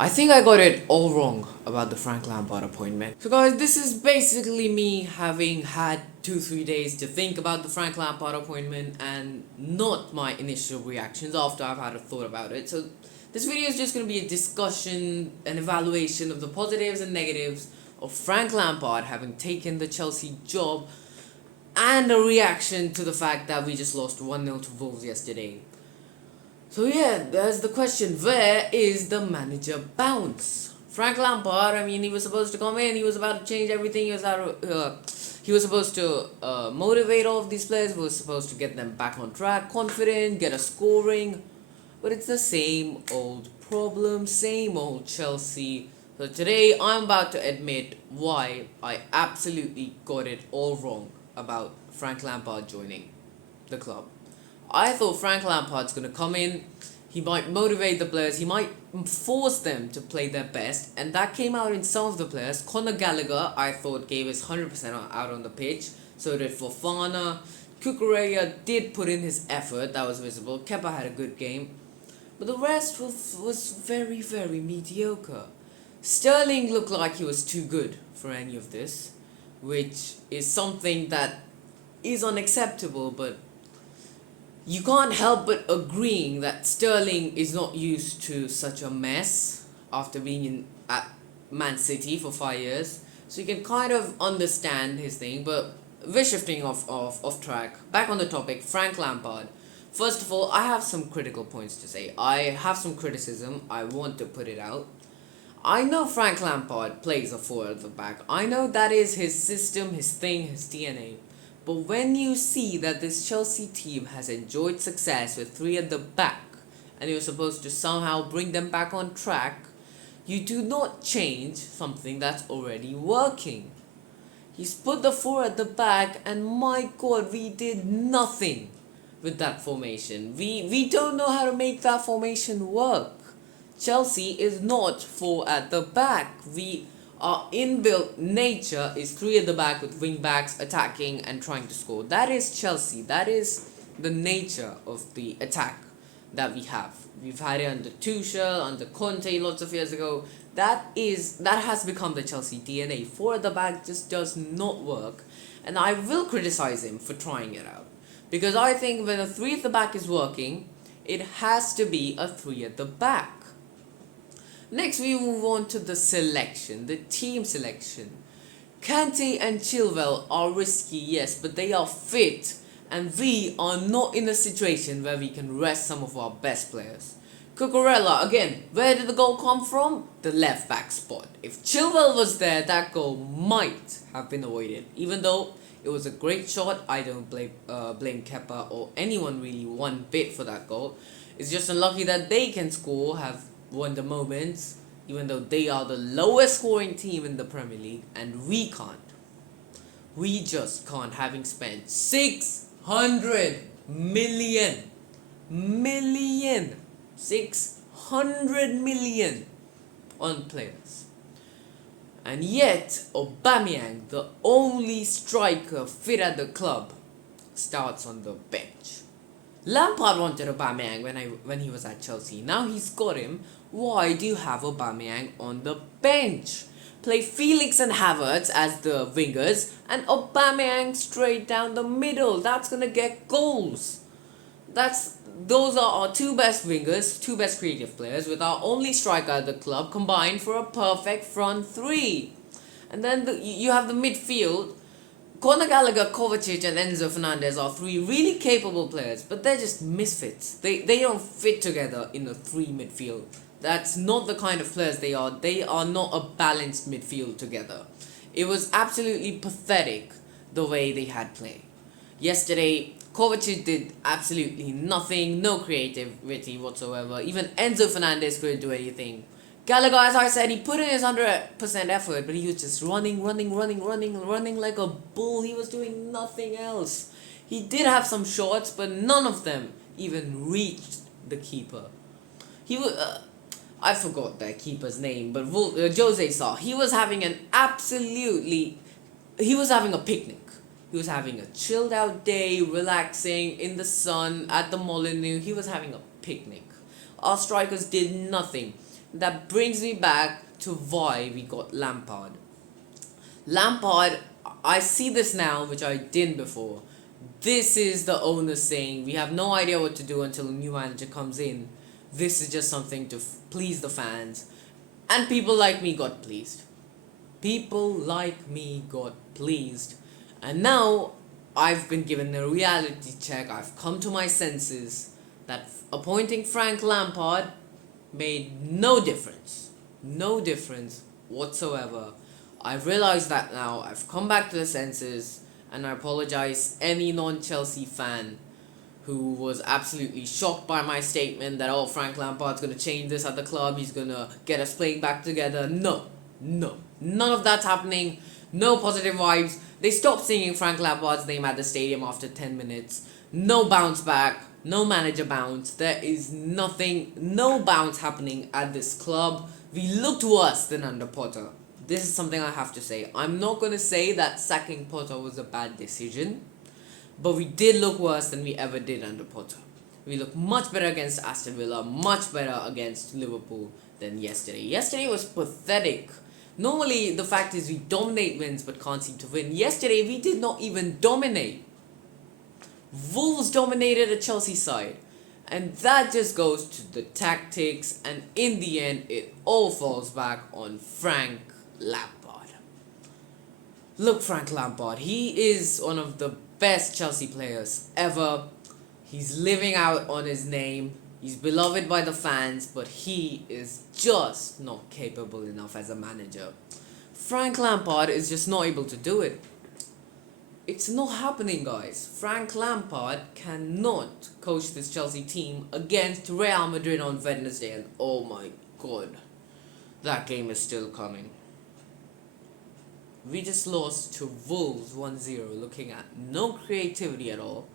I think I got it all wrong about the Frank Lampard appointment. So guys, this is basically me having had 2-3 days to think about the Frank Lampard appointment and not my initial reactions after I've had a thought about it. So this video is just going to be a discussion, an evaluation of the positives and negatives of Frank Lampard having taken the Chelsea job and a reaction to the fact that we just lost 1-0 to Wolves yesterday. So yeah, there's the question, where is the manager bounce? Frank Lampard, I mean, he was supposed to come in, he was about to change everything, he was supposed to motivate all of these players, he was supposed to get them back on track, confident, get a scoring, but it's the same old problem, same old Chelsea. So today, I'm about to admit why I absolutely got it all wrong about Frank Lampard joining the club. I thought Frank Lampard's going to come in, he might motivate the players, he might force them to play their best, and that came out in some of the players. Conor Gallagher, I thought, gave his 100% out on the pitch, so did Fofana. Cucurella did put in his effort, that was visible. Kepa had a good game, but the rest was very, very mediocre. Sterling looked like he was too good for any of this, which is something that is unacceptable, but you can't help but agreeing that Sterling is not used to such a mess after being at Man City for 5 years. So you can kind of understand his thing, but we're shifting off track. Back on the topic, Frank Lampard. First of all, I have some critical points to say. I have some criticism. I want to put it out. I know Frank Lampard plays a forward at the back. I know that is his system, his thing, his DNA. But when you see that this Chelsea team has enjoyed success with 3 at the back, and you're supposed to somehow bring them back on track, you do not change something that's already working. He's put the 4 at the back, and my god, we did nothing with that formation. We don't know how to make that formation work. Chelsea is not 4 at the back. Our inbuilt nature is 3 at the back with wing backs attacking and trying to score. That is Chelsea. That is the nature of the attack that we have. We've had it under Tuchel, under Conte lots of years ago. That has become the Chelsea DNA. 4 at the back just does not work, and I will criticize him for trying it out, because I think when a 3 at the back is working, it has to be a 3 at the back. Next, we move on to the selection, the team selection. Kante and Chilwell are risky, yes, but they are fit, and we are not in a situation where we can rest some of our best players. Cucurella, again, where did the goal come from? The left back spot. If Chilwell was there, that goal might have been avoided. Even though it was a great shot, I don't blame Kepa or anyone really one bit for that goal. It's just unlucky that they can score, have won the moments, even though they are the lowest scoring team in the Premier League, and we can't. We just can't, having spent 600 million 600 million on players. And yet, Aubameyang, the only striker fit at the club, starts on the bench. Lampard wanted Aubameyang when he was at Chelsea. Now he's got him. Why do you have Aubameyang on the bench? Play Felix and Havertz as the wingers and Aubameyang straight down the middle. That's gonna get goals. Those are our 2 best wingers, 2 best creative players, with our only striker at the club combined for a perfect front 3. And then you have the midfield. Conor Gallagher, Kovacic and Enzo Fernandez are 3 really capable players, but they're just misfits. They don't fit together in a 3 midfield. That's not the kind of players they are. They are not a balanced midfield together. It was absolutely pathetic the way they had play. Yesterday, Kovacic did absolutely nothing, no creativity whatsoever. Even Enzo Fernandez couldn't do anything. Gallagher, as I said, he put in his 100% effort, but he was just running like a bull. He was doing nothing else. He did have some shots, but none of them even reached the keeper. I forgot their keeper's name, but Jose Sa. He was having a picnic. He was having a chilled out day, relaxing in the sun at the Molineux. He was having a picnic. Our strikers did nothing. that brings me back to why we got Lampard. Lampard, I see this now, which I didn't before. This is the owner saying we have no idea what to do until a new manager comes in. This is just something to please the fans. And people like me got pleased. People like me got pleased. And now I've been given a reality check. I've come to my senses that appointing Frank Lampard made no difference. No difference whatsoever. I've realized that now. I've come back to the senses, and I apologize any non-Chelsea fan who was absolutely shocked by my statement that, oh, Frank Lampard's going to change this at the club, he's going to get us playing back together. No. None of that's happening. No positive vibes. They stopped singing Frank Lampard's name at the stadium after 10 minutes. No bounce back. No manager bounce. There is nothing, no bounce happening at this club. We looked worse than under Potter. This is something I have to say. I'm not going to say that sacking Potter was a bad decision, but we did look worse than we ever did under Potter. We looked much better against Aston Villa, much better against Liverpool than yesterday. Yesterday was pathetic. Normally, the fact is we dominate wins but can't seem to win. Yesterday, we did not even dominate. Wolves dominated a Chelsea side. And that just goes to the tactics, and in the end, it all falls back on Frank Lampard. Look, Frank Lampard, he is one of the best Chelsea players ever. He's living out on his name. He's beloved by the fans, but he is just not capable enough as a manager. Frank Lampard is just not able to do it. It's not happening, guys. Frank Lampard cannot coach this Chelsea team against Real Madrid on Wednesday, and oh my god, that game is still coming. We just lost to Wolves 1-0, looking at no creativity at all.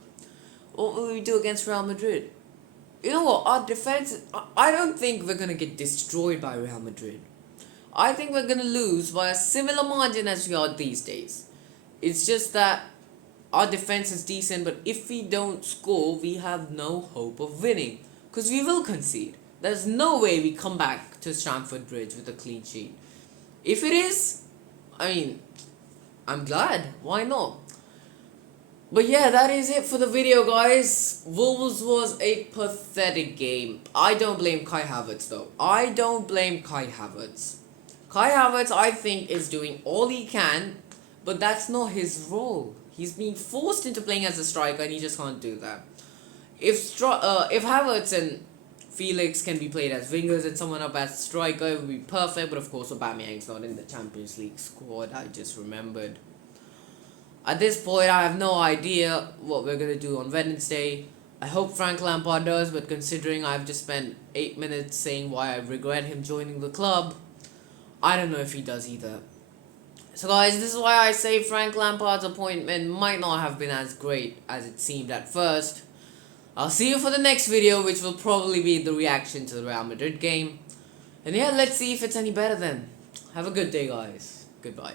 What will we do against Real Madrid? You know what, our defense, I don't think we're going to get destroyed by Real Madrid. I think we're going to lose by a similar margin as we are these days. It's just that our defense is decent, but if we don't score, we have no hope of winning. Because we will concede. There's no way we come back to Stamford Bridge with a clean sheet. If it is, I'm glad. Why not? But yeah, that is it for the video, guys. Wolves was a pathetic game. I don't blame Kai Havertz, though. I don't blame Kai Havertz. Kai Havertz, I think, is doing all he can, but that's not his role. He's being forced into playing as a striker, and he just can't do that. If Havertz and Felix can be played as wingers and someone up as striker, it would be perfect. But of course, Aubameyang's not in the Champions League squad. I just remembered. At this point, I have no idea what we're going to do on Wednesday. I hope Frank Lampard does, but considering I've just spent 8 minutes saying why I regret him joining the club, I don't know if he does either. So guys, this is why I say Frank Lampard's appointment might not have been as great as it seemed at first. I'll see you for the next video, which will probably be the reaction to the Real Madrid game. And yeah, let's see if it's any better then. Have a good day, guys. Goodbye.